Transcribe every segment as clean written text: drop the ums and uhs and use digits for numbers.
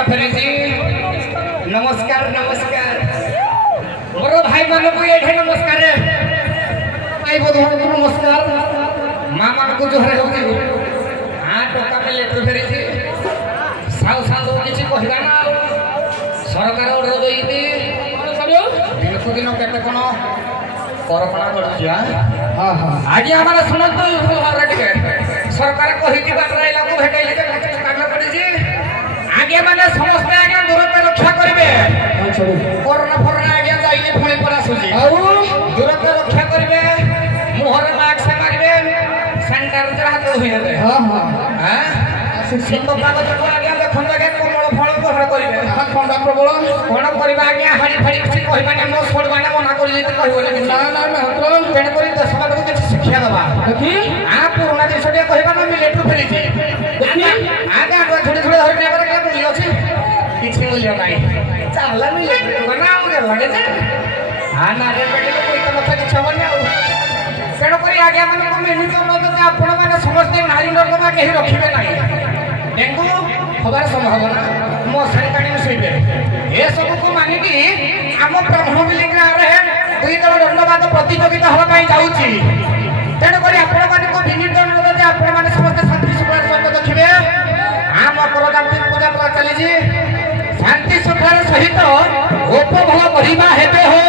सेवा फेरी नमस्कार नमस्कार मोर भाई मान को ये नमस्कार भाई बधु नमस्कार माँ मान को जोहर होती हाँ टोका में लेटर फेरी साउ साउ किसी कहवा ना सरकार ऑर्डर देई दिन को दिन केते कोन परपणा करछि हां हां आगे हमारा सुनत सरकार कहि के बात राइला को भेटैले के कागज पड़ी आगे माने समस्त आगे दूरत्व रक्षा करबे कोरोना फोरोना आगे जाइले पुणी परा सुजी दूरत्व रक्षा करबे मुहर मास्क मारबे सैनिटाइजर हाथ धोइबे हां हां हां सिंह कागज को आगे देखन लगे कोमल फल ग्रहण करबे ठंडा प्रबल कोन करबा आगे हाड़ी फाड़ी किछि कहबाने मो छोड़बाने मना कर जेते कहबोले ना ना ना हतो तेन करी दशमान को किछि शिक्षा दबा देखि आ पुराना देशटे कहबा ना मिलेटू फेली देखि आगे आगे थोड़ी थोड़ी धरने पर के मूल्य अछि किछि मूल्य नाही चाहला मिलेटू बनाओ गे लगे जे आ ना रे बेटे को कोई मत किछ होबनी आ तेन करी आगे मन को मिलित न जे आपण माने समस्त नारी नरमा केहि रखिबे नाही डेंगू हबार संभावना मशारी टाणी शुइबे ए सब को मानि कि आम ब्रह्मबिली गाँव रे दुई दल दंडवाद प्रतियोगिता हवा पाई जाउची तेणु करी आपण माने को विनीत अनुरोध जे आपण माने समस्त शांति सुखर सहित देखिबे आम प्रजापति पूजा करा चली जी शांति सुखर सहित उपभोग करिबा हेबे हो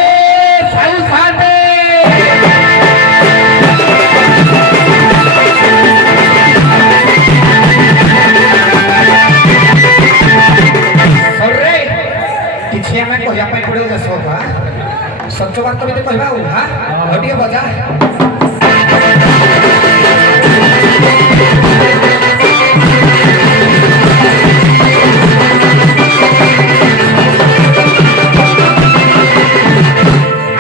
साउ साथे किछि हमें कहया पाई पड़ो दसो बा सच बात तो कहबा हां हटिए बजा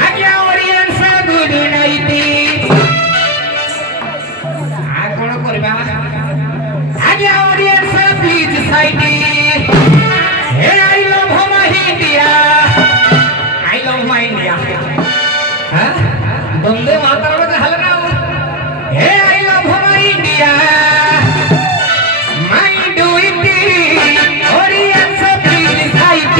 आज्ञा ऑडियंस गुड नाइट आ कोन करबा आज्ञा audience please side hey I love India I love my India हां बंदे मातरम का हल ना hey I love my India my do it audience please side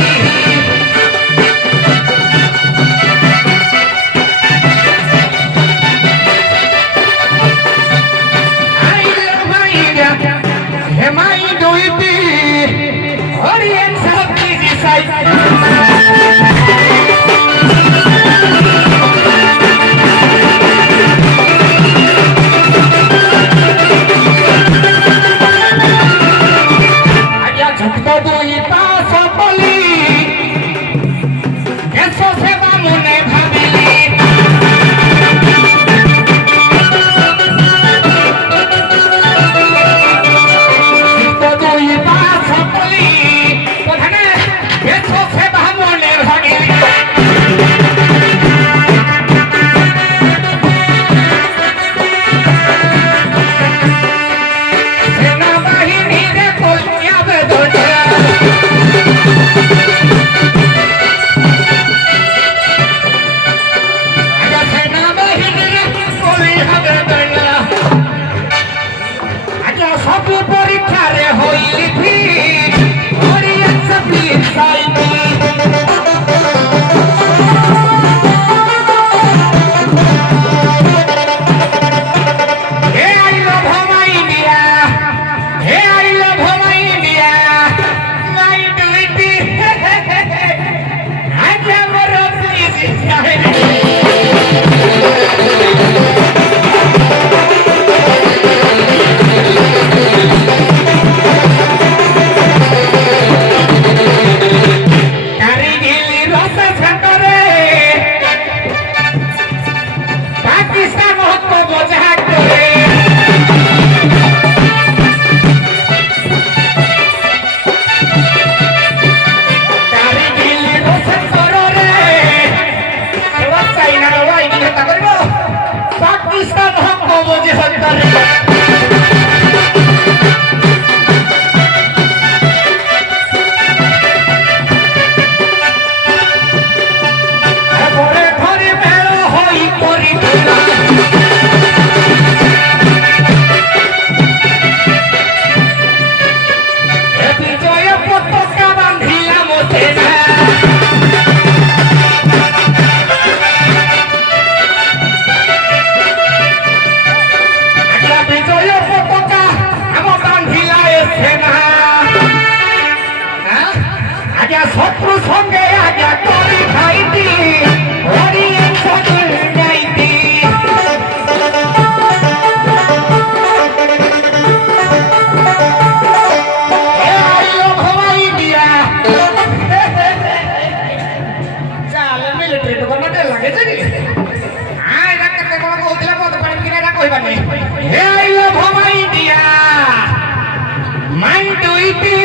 I love my India hey my do it audience please side आज्ञा शत्रु संगे आज्ञा करी खाईती audience गुल नाईती ए आइलो भवाई दिया चाल मिलिट्री तो मते लागे जे हां एटा केते कोन कहउतला पद पाणी किना एटा कहबा नै ए आइलो भवाई दिया माइंड टुइटी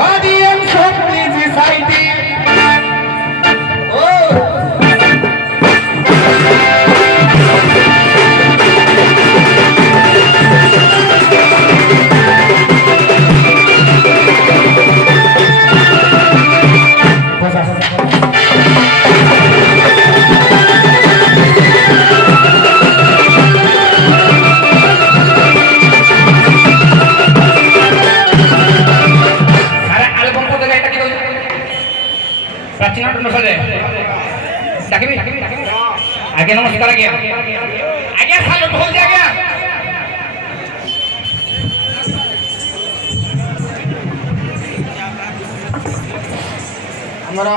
ऑडियंस ऑफ सोसाइटी आगे नमस्कार आगे आगे सालो ढोल जा गया हमारा